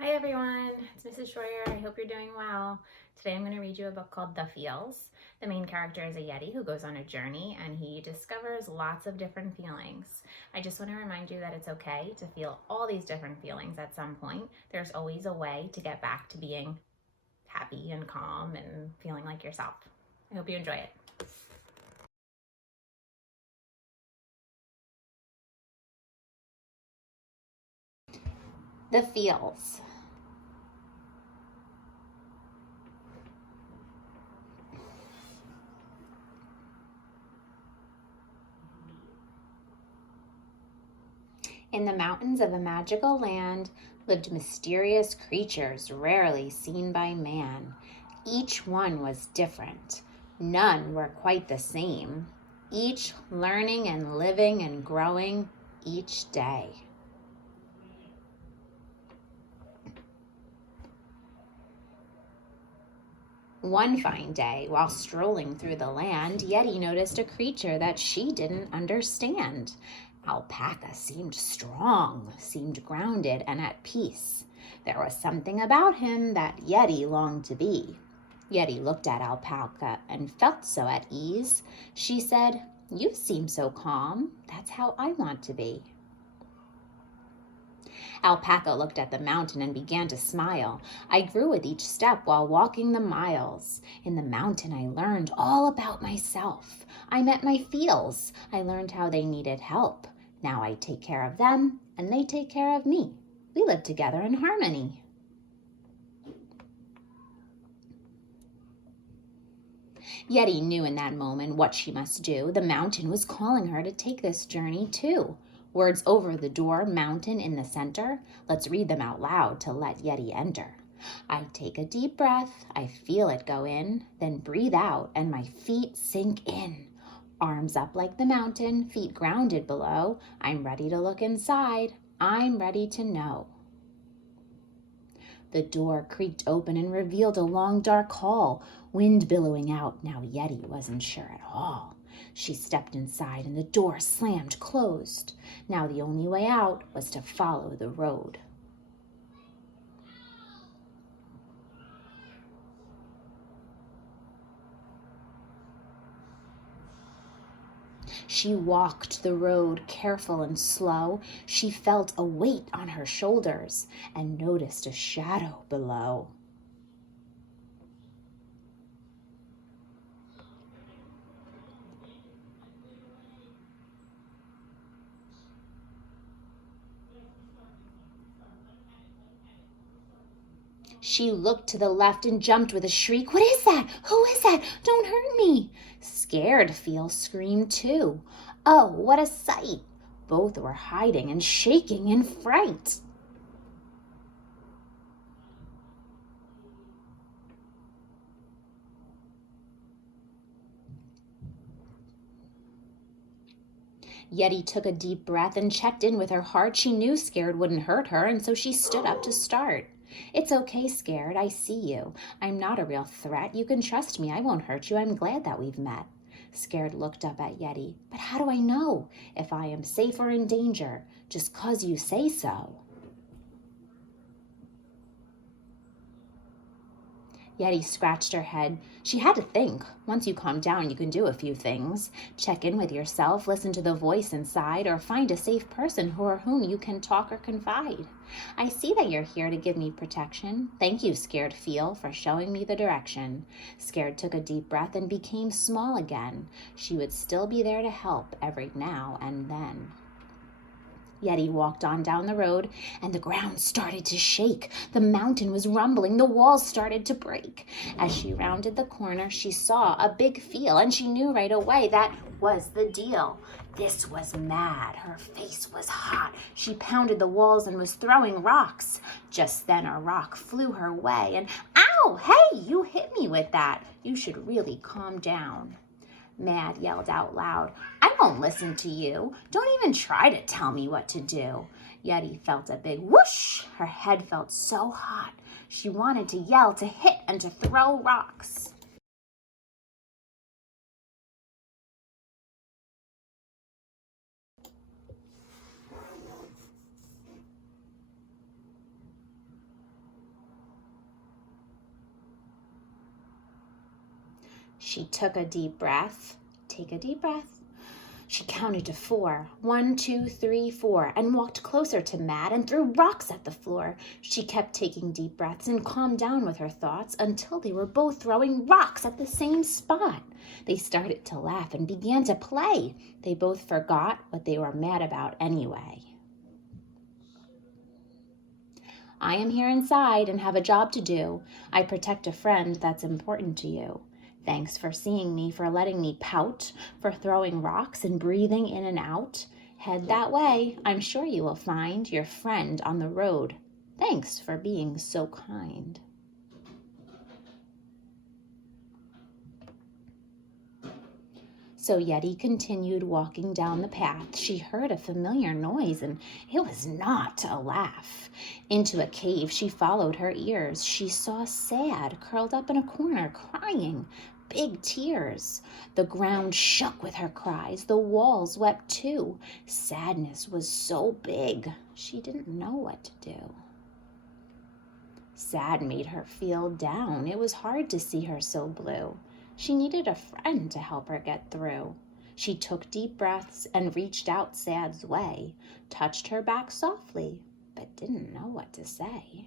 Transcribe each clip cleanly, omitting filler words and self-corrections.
Hi everyone, it's Mrs. Schroyer. I hope you're doing well. Today I'm going to read you a book called The Feels. The main character is a Yeti who goes on a journey and he discovers lots of different feelings. I just want to remind you that it's okay to feel all these different feelings at some point. There's always a way to get back to being happy and calm and feeling like yourself. I hope you enjoy it. The Feels. In the mountains of a magical land lived mysterious creatures rarely seen by man. Each one was different. None were quite the same. Each learning and living and growing each day. One fine day, while strolling through the land, Yeti noticed a creature that she didn't understand. Alpaca seemed strong, seemed grounded and at peace. There was something about him that Yeti longed to be. Yeti looked at Alpaca and felt so at ease. She said, "You seem so calm. That's how I want to be." Alpaca looked at the mountain and began to smile. "I grew with each step while walking the miles. In the mountain, I learned all about myself. I met my feels. I learned how they needed help. Now I take care of them, and they take care of me. We live together in harmony." Yeti knew in that moment what she must do. The mountain was calling her to take this journey too. Words over the door, mountain in the center. Let's read them out loud to let Yeti enter. I take a deep breath, I feel it go in, then breathe out and my feet sink in. Arms up like the mountain, feet grounded below. I'm ready to look inside. I'm ready to know. The door creaked open and revealed a long, dark hall, wind billowing out. Now Yeti wasn't sure at all. She stepped inside and the door slammed closed. Now the only way out was to follow the road. She walked the road careful and slow. She felt a weight on her shoulders and noticed a shadow below. She looked to the left and jumped with a shriek. "What is that? Who is that? Don't hurt me!" Scared Feel screamed too. Oh, what a sight! Both were hiding and shaking in fright. Yeti took a deep breath and checked in with her heart. She knew Scared wouldn't hurt her, and so she stood up to start. "It's okay, Scared. I see you. I'm not a real threat. You can trust me. I won't hurt you. I'm glad that we've met." Scared looked up at Yeti. "But how do I know if I am safe or in danger? Just 'cause you say so." Yeti scratched her head. She had to think. Once you calm down, you can do a few things. Check in with yourself, listen to the voice inside, or find a safe person whom you can talk or confide. "I see that you're here to give me protection. Thank you, Scared Feel, for showing me the direction." Scared took a deep breath and became small again. She would still be there to help every now and then. Yeti walked on down the road, and the ground started to shake. The mountain was rumbling. The walls started to break. As she rounded the corner, she saw a big Feel, and she knew right away that was the deal. This was mad. Her face was hot. She pounded the walls and was throwing rocks. Just then a rock flew her way, and "Ow! Hey, you hit me with that. You should really calm down." Mad yelled out loud, "I won't listen to you. Don't even try to tell me what to do." Yeti felt a big whoosh. Her head felt so hot. She wanted to yell, to hit, and to throw rocks. She took a deep breath. Take a deep breath. She counted to 4. 1, 2, 3, 4, and walked closer to Matt and threw rocks at the floor. She kept taking deep breaths and calmed down with her thoughts until they were both throwing rocks at the same spot. They started to laugh and began to play. They both forgot what they were mad about anyway. I am here inside and have a job to do. I protect a friend that's important to you. Thanks for seeing me, for letting me pout, for throwing rocks and breathing in and out. Head that way. I'm sure you will find your friend on the road. Thanks for being so kind. So Yeti continued walking down the path. She heard a familiar noise, and it was not a laugh. Into a cave she followed her ears. She saw Sad curled up in a corner, crying. Big tears. The ground shook with her cries. The walls wept too. Sadness was so big, she didn't know what to do. Sad made her feel down. It was hard to see her so blue. She needed a friend to help her get through. She took deep breaths and reached out Sad's way, touched her back softly, but didn't know what to say.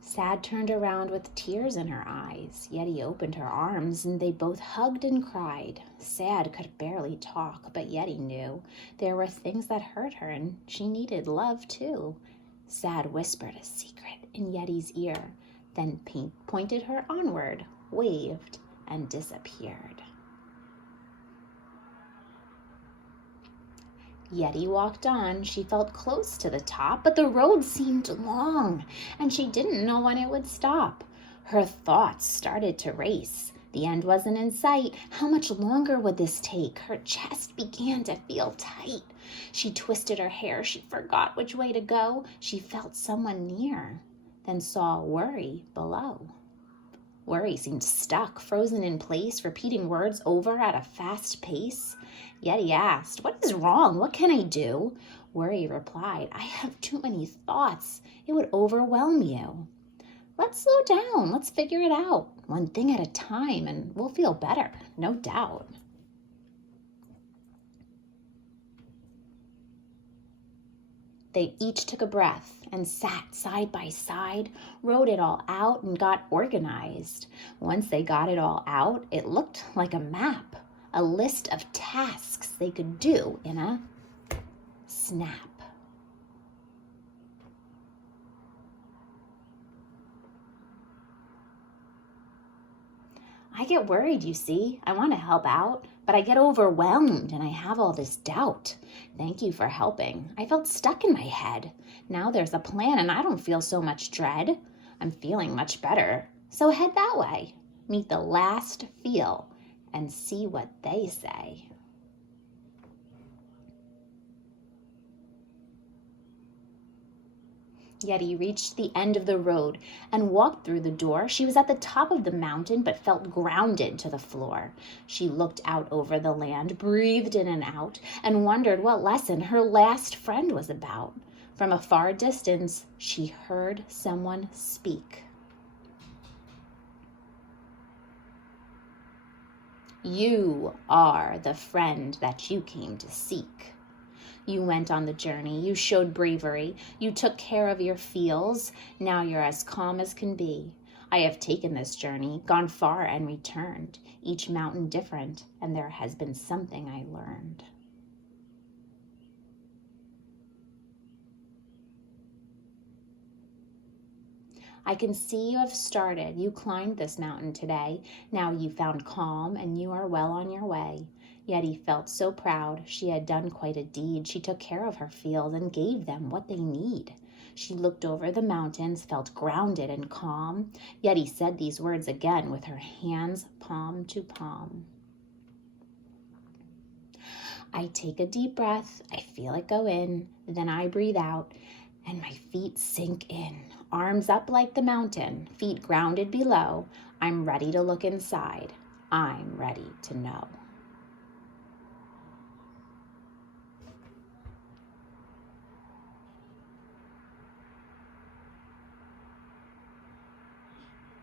Sad turned around with tears in her eyes. Yeti opened her arms and they both hugged and cried. Sad could barely talk, but Yeti knew there were things that hurt her and she needed love too. Sad whispered a secret in Yeti's ear, then pointed her onward, waved, and disappeared. Yeti walked on. She felt close to the top, but the road seemed long, and she didn't know when it would stop. Her thoughts started to race. The end wasn't in sight. How much longer would this take? Her chest began to feel tight. She twisted her hair. She forgot which way to go. She felt someone near, then saw worry below. Worry seemed stuck, frozen in place, repeating words over at a fast pace. Yeti asked, "What is wrong? What can I do?" Worry replied, "I have too many thoughts. It would overwhelm you. Let's slow down. Let's figure it out. One thing at a time, and we'll feel better, no doubt." They each took a breath and sat side by side, wrote it all out, and got organized. Once they got it all out, it looked like a map, a list of tasks they could do in a snap. I get worried, you see. I want to help out, but I get overwhelmed and I have all this doubt. Thank you for helping. I felt stuck in my head. Now there's a plan and I don't feel so much dread. I'm feeling much better. So head that way. Meet the last feel and see what they say. Yeti reached the end of the road and walked through the door. She was at the top of the mountain, but felt grounded to the floor. She looked out over the land, breathed in and out, and wondered what lesson her last friend was about. From a far distance, she heard someone speak. You are the friend that you came to seek. You went on the journey, you showed bravery, you took care of your feels, now you're as calm as can be. I have taken this journey, gone far and returned, each mountain different, and there has been something I learned. I can see you have started, you climbed this mountain today, now you found calm and you are well on your way. Yeti felt so proud. She had done quite a deed. She took care of her field and gave them what they need. She looked over the mountains, felt grounded and calm. Yeti said these words again with her hands palm to palm. I take a deep breath. I feel it go in. Then I breathe out and my feet sink in. Arms up like the mountain, feet grounded below. I'm ready to look inside. I'm ready to know.